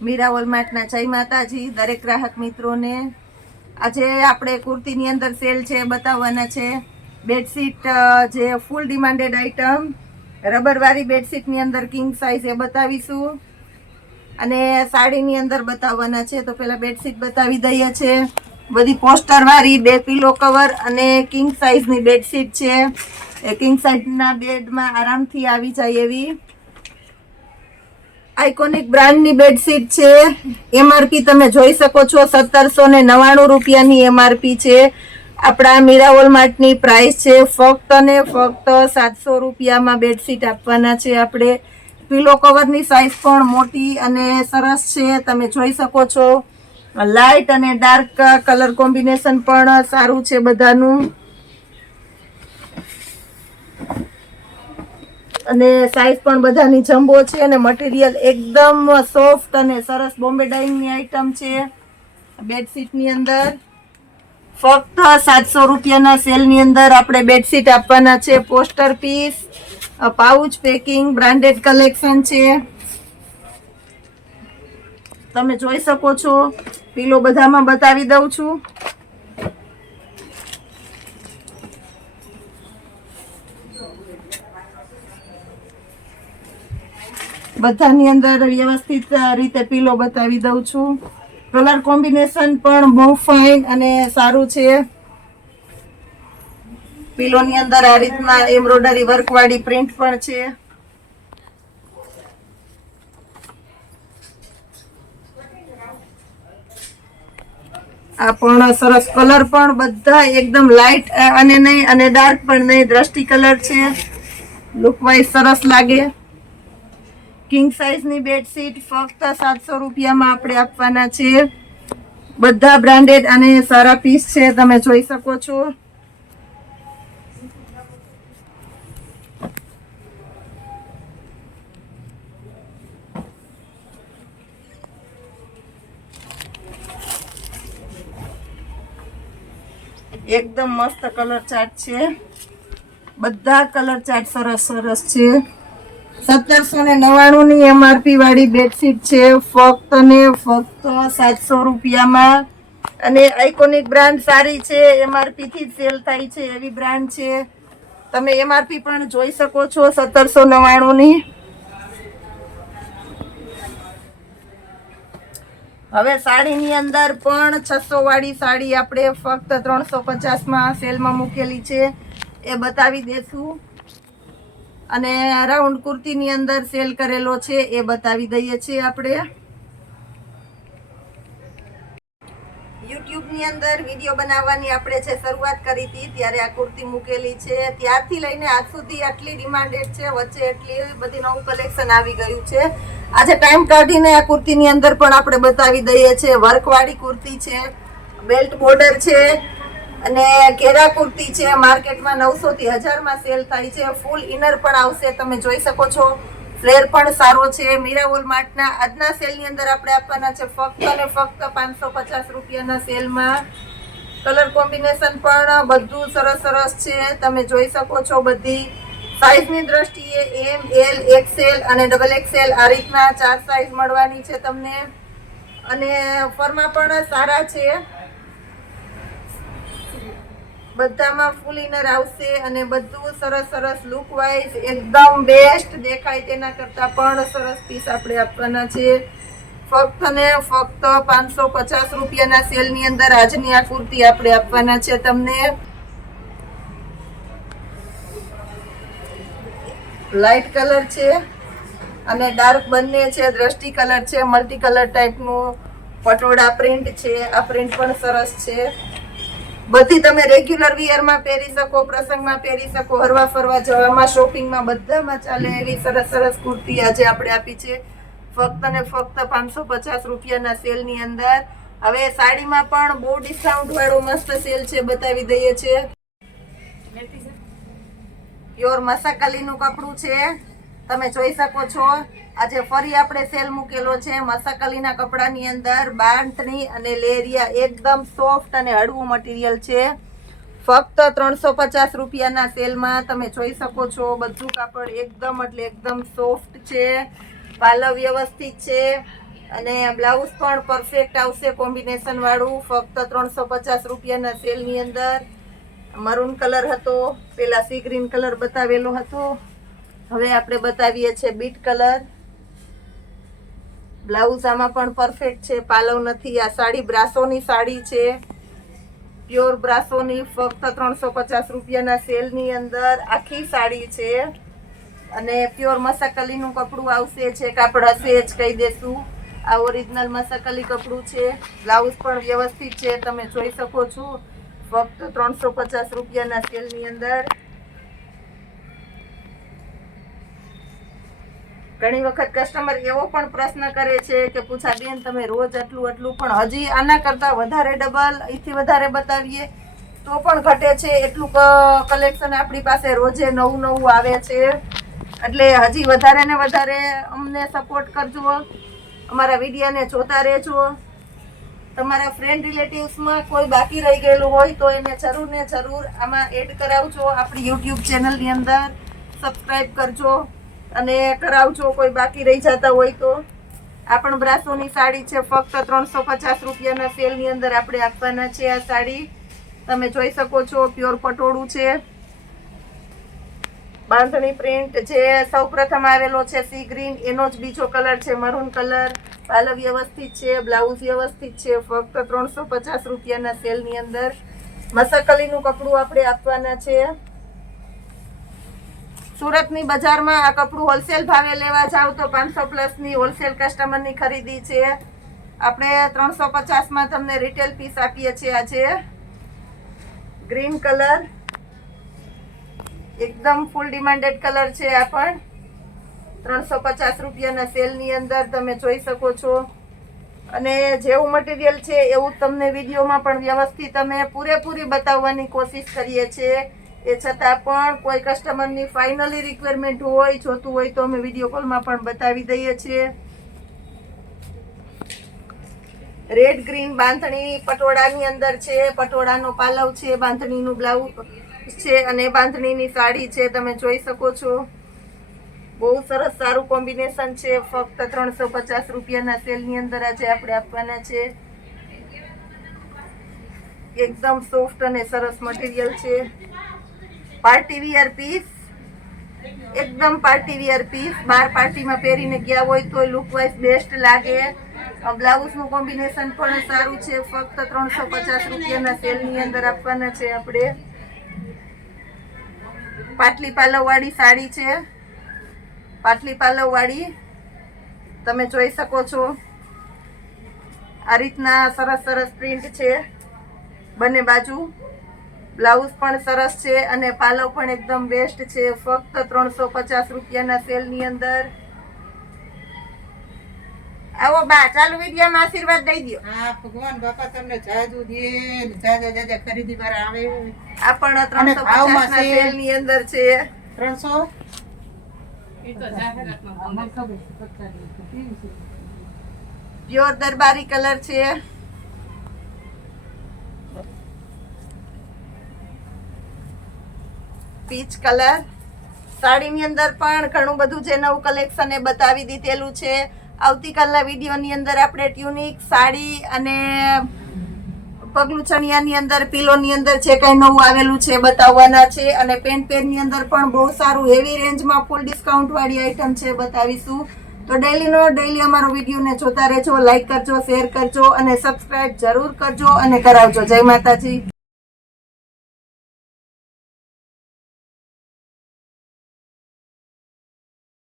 મીરા વોલમાર્ટના જય માતાજી દરેક ગ્રાહક મિત્રોને। આજે આપણે કુર્તીની અંદર સેલ છે બતાવવાના છે। બેડશીટ જે ફૂલ ડિમાન્ડેડ આઇટમ રબરવાળી બેડશીટની અંદર કિંગ સાઇઝ એ બતાવીશું અને સાડીની અંદર બતાવવાના છે। તો પહેલા બેડશીટ બતાવી દઈએ છે। બધી પોસ્ટરવાળી બે પિલો કવર અને કિંગ સાઇઝની બેડશીટ છે। એ કિંગ સાઇઝના બેડમાં આરામથી આવી જાય એવી આઇકોનિક બ્રાન્ડની બેડશીટ છે। એમઆરપી તમે જોઈ શકો છો 1799 રૂપિયાની એમઆરપી છે। આપણા મીરા વોલમાર્ટની પ્રાઇસ છે ફક્ત અને ફક્ત 700 રૂપિયામાં બેડશીટ આપવાના છે આપણે। પિલો કવરની સાઇઝ પણ મોટી અને સરસ છે, તમે જોઈ શકો છો। લાઇટ અને ડાર્ક કલર કોમ્બિનેશન પણ સારું છે બધાનું અને સાઇઝ પણ બધાની જમ્બો છે અને મટીરિયલ એકદમ સોફ્ટ અને સરસ બોમ્બે ડાઇંગની આઈટમ છે। બેડશીટની અંદર ફક્ત 700 રૂપિયાના સેલની અંદર આપણે બેડશીટ આપવાના છે। Poster piece, pouch packing, branded collection છે, તમે જોઈ શકો છો। પિલો બધામાં બતાવી દઉં છું। બધાની અંદર વ્યવસ્થિત રીતે પિલો બતાવી દઉં છું। કલર કોમ્બિનેશન પણ બહુ ફાઇન અને સારું છે। પિલોની અંદર આ રીતના એમ્બ્રોઇડરી વર્ક વાળી પ્રિન્ટ પણ છે। આ પણ સરસ કલર પણ બધા એકદમ લાઇટ અને નહીં અને ડાર્ક પણ નહીં, દ્રષ્ટિ કલર છે, લુક વાઇઝ સરસ લાગે। કિંગ સાઇઝની બેડશીટ ફક્ત 700 રૂપિયામાં આપણે આપવાના છે। બધા બ્રાન્ડેડ અને સારા પીસ છે, તમે જોઈ શકો છો। એકદમ મસ્ત કલર ચાર્ટ છે, બધા કલર ચાર્ટ સરસ સરસ છે। 1799 ની એમઆરપી વાળી બેડશીટ છે ફક્ત ને ફક્ત 700 રૂપિયામાં અને આઇકોનિક બ્રાન્ડ સારી છે, એમઆરપી થી સેલ થાય છે એવી બ્રાન્ડ છે। તમે એમઆરપી પણ જોઈ શકો છો 1799 ની। હવે સાડીની અંદર પણ 600 વાળી સાડી આપણે ફક્ત 350માં સેલમાં મૂકેલી છે, એ બતાવી દેશું અને રાઉન્ડ કુર્તીની અંદર સેલ કરેલો છે એ બતાવી દઈએ છીએ આપણે। યુટ્યુબની અંદર વિડીયો બનાવવાની આપણે જે શરૂઆત કરી હતી ત્યારે આ કુર્તી મૂકેલી છે, ત્યારથી લઈને આજ સુધી આટલી ડિમાન્ડેડ છે, વચ્ચે એટલી બધી નવું કલેક્શન આવી ગયું છે। આજે ટાઈમ કાઢીને આ કુર્તીની અંદર પણ આપણે બતાવી દઈએ છીએ। વર્કવાળી કુર્તી છે, બેલ્ટ બોર્ડર છે અને ઘેરા કુર્તી છે, માર્કેટમાં 900 થી 1000માં સેલ થાય છે। ફૂલ ઇનર પણ આવશે, તમે જોઈ શકો છો। ફ્લેર પણ સારો છે। મીરા વોલમાર્ટના આજના સેલની અંદર આપણે આપવાના છે ફક્ત અને ફક્ત 550 રૂપિયાના સેલમાં। કલર કોમ્બિનેશન પણ બધું સરસ સરસ છે, તમે જોઈ શકો છો। બધી સાઇઝની દ્રષ્ટિએ એમ, એલ, એક્સએલ અને ડબલ એક્સએલ આ રીતના 4 સાઇઝ મળવાની છે તમને અને ફરમાં પણ સારા છે, બધામાં ફૂલ ઇનર આવશે અને બધું સરસ સરસ લુક વાઇઝ એકદમ બેસ્ટ દેખાય તેના કરતા પણ સરસ પીસ આપણે આપવાના છે ફક્ત ને ફક્ત 550 રૂપિયાના સેલની અંદર આજની આ કુર્તી આપણે આપવાના છે તમને। લાઇટ કલર છે અને ડાર્ક બંને છે, દ્રષ્ટિ કલર છે, મલ્ટી કલર ટાઈપનું પટોળા પ્રિન્ટ છે, આ પ્રિન્ટ પણ સરસ છે। બધી તમે રેગ્યુલર વિયરમાં પહેરી શકો, પ્રસંગમાં પહેરી શકો, હરવા ફરવા જવામાં, શોપિંગમાં બધામાં ચાલે એવી સરસ સરસ કુર્તી આજે આપણે આપી છે ફક્ત ને ફક્ત 550 રૂપિયાના સેલની અંદર। હવે સાડીમાં પણ બહુ ડિસ્કાઉન્ટ વાળો મસ્ત સેલ છે, બતાવી દઈએ છીએ। પ્યોર મસાકલીનું કપડું છે, તમે જોઈ શકો છો। આજે ફરી આપણે સેલ મૂકેલો છે મસાકલીના કપડાની અંદર, બાંધણી અને લેરિયા એકદમ સોફ્ટ અને હળવું મટીરિયલ છે ફક્ત 350 રૂપિયાના સેલમાં, તમે જોઈ શકો છો। બધું કાપડ એકદમ એટલે એકદમ સોફ્ટ છે, પાલવ વ્યવસ્થિત છે, અને બ્લાઉઝ પણ પરફેક્ટ આવશે કોમ્બિનેશન વાળું, ફક્ત 350 રૂપિયાના સેલની અંદર. મરૂન કલર હતો, પેલા સી ગ્રીન કલર બતાવેલો હતો, હવે આપણે બતાવીએ છીએ બીટ કલર. બ્લાઉઝ આમાં પણ પરફેક્ટ છે, પાલવ નથી. આ સાડી બ્રાસોની સાડી છે, પ્યોર બ્રાસોની, ફક્ત 350 રૂપિયાના સેલની અંદર આખી સાડી છે. અને પ્યોર મસાકલીનું કપડું આવશે, છે કાપડ હશે જ કહી દેશું. આ ઓરિજિનલ મસાકલી કપડું છે. બ્લાઉઝ પણ વ્યવસ્થિત છે, તમે જોઈ શકો છો, ફક્ત 350 રૂપિયાના સેલની અંદર. ઘણી વખત કસ્ટમર એવો પણ પ્રશ્ન કરે છે કે પૂછા બેન તમે રોજ આટલું પણ હજી આના કરતા વધારે ડબલ અહીંથી વધારે બતાવીએ તો પણ ઘટે છે. એટલું કલેક્શન આપણી પાસે રોજે નવું આવે છે, એટલે હજી વધારે ને વધારે અમને સપોર્ટ કરજો, અમારા વિડીયોને જોતા રહેજો. તમારા ફ્રેન્ડ રિલેટિવ્સમાં કોઈ બાકી રહી ગયેલું હોય તો એને જરૂર ને જરૂર આમાં એડ કરાવજો, આપણી યુટ્યુબ ચેનલની અંદર સબસ્ક્રાઈબ કરજો અને કરાવજો કોઈ બાકી રહી જતા હોય તો. આ પણ બ્રાસોની સાડી છે, ફક્ત 350 રૂપિયાના સેલની અંદર આપણે આપવાના છે. આ સાડી તમે જોઈ શકો છો, પ્યોર પટોળું છે, બાંધણી પ્રિન્ટ. જે સૌપ્રથમ આવેલો છે સી ગ્રીન, એનો જ બીજો કલર છે મરૂન કલર. પાલવ વ્યવસ્થિત છે, બ્લાઉઝ વ્યવસ્થિત છે, ફક્ત 350 રૂપિયાના સેલની અંદર. મસાકલીનું કપડું આપણે આપવાના છે. સુરતની બજારમાં આ કપડું હોલસેલ ભાવે લેવા જાવ તો 500 પ્લસની હોલસેલ કસ્ટમરની ખરીદી છે. આપણે 350માં તમને રિટેલ પીસ આપીએ છીએ. આજે ગ્રીન કલર એકદમ ફૂલ ડિમાન્ડેડ કલર છે. આ પણ 350 રૂપિયાના સેલની અંદર તમે જોઈ શકો છો. અને જેવું મટીરિયલ છે એવું તમને વિડીયોમાં પણ વ્યવસ્થિત અમે પૂરેપૂરી બતાવવાની કોશિશ કરીએ છીએ. એ છતાં પણ કોઈ કસ્ટમરની ફાઇનલી રિક્વાયરમેન્ટ હોય, જોતું હોય તો અમે વિડીયો કોલમાં પણ બતાવી દઈએ છીએ. રેડ ગ્રીન બાંધણી પટોળાની અંદર છે, પટોળાનો પાલવ છે, બાંધણીનું બ્લાઉઝ છે અને બાંધણીની સાડી છે, તમે જોઈ શકો છો. બહુ સરસ સારું કોમ્બિનેશન છે, ફક્ત 350 રૂપિયાના સેલની અંદર આજે આપણે આપવાના છે. એકદમ સોફ્ટ અને સરસ મટીરિયલ છે. પાર્ટી વિયર પીસ, એકદમ પાર્ટી વિયર પીસ, બાર પાર્ટીમાં પહેરીને ગયા હોય તો લુક વાઇઝ બેસ્ટ લાગે. બ્લાઉઝનું કોમ્બિનેશન પણ સારું છે, ફક્ત 350 રૂપિયાના સેલની અંદર આપવાના છે આપણે. પાટલી પાલવ વાળી સાડી છે, પાટલી પાલવ વાળી, તમે જોઈ શકો છો. આ રીતના સરસ પ્રિન્ટ છે બંને બાજુ. બ્લાઉઝ પણ સરસ છે અને પાલવ પણ એકદમ બેસ્ટ છે, ફક્ત 350 રૂપિયાના સેલની અંદર. આવો બા, ચાલુ વિડીયોમાં આશીર્વાદ દઈ દો. હા, ભગવાન બાપા તમને જાજુ દે, જાજા ખરીદી વાર આવે. આ પણ 350 ના સેલની અંદર છે. 300 પ્યોર દરબારી કલર છે. Peach colour. સાડીની અંદર પણ ઘણું બધું જે નવું કલેક્શન એ બતાવી દીધેલું છે. આવતીકાલના વિડીયોની અંદર આપણે ટ્યુનિક સાડી અને પગલું ચણિયાની અંદર, પીલોની અંદર જે કંઈ નવું આવેલું છે બતાવવાના છે. અને પેન્ટ પેરની અંદર પણ બહુ સારું હેવી રેન્જમાં ફૂલ ડિસ્કાઉન્ટ વાળી આઈટમ છે, બતાવીશું. તો ડેઈલી અમારો વિડીયોને જોતા રહેજો, લાઈક કરજો, શેર કરજો અને સબસ્ક્રાઇબ જરૂર કરજો અને કરાવજો. જય માતાજી.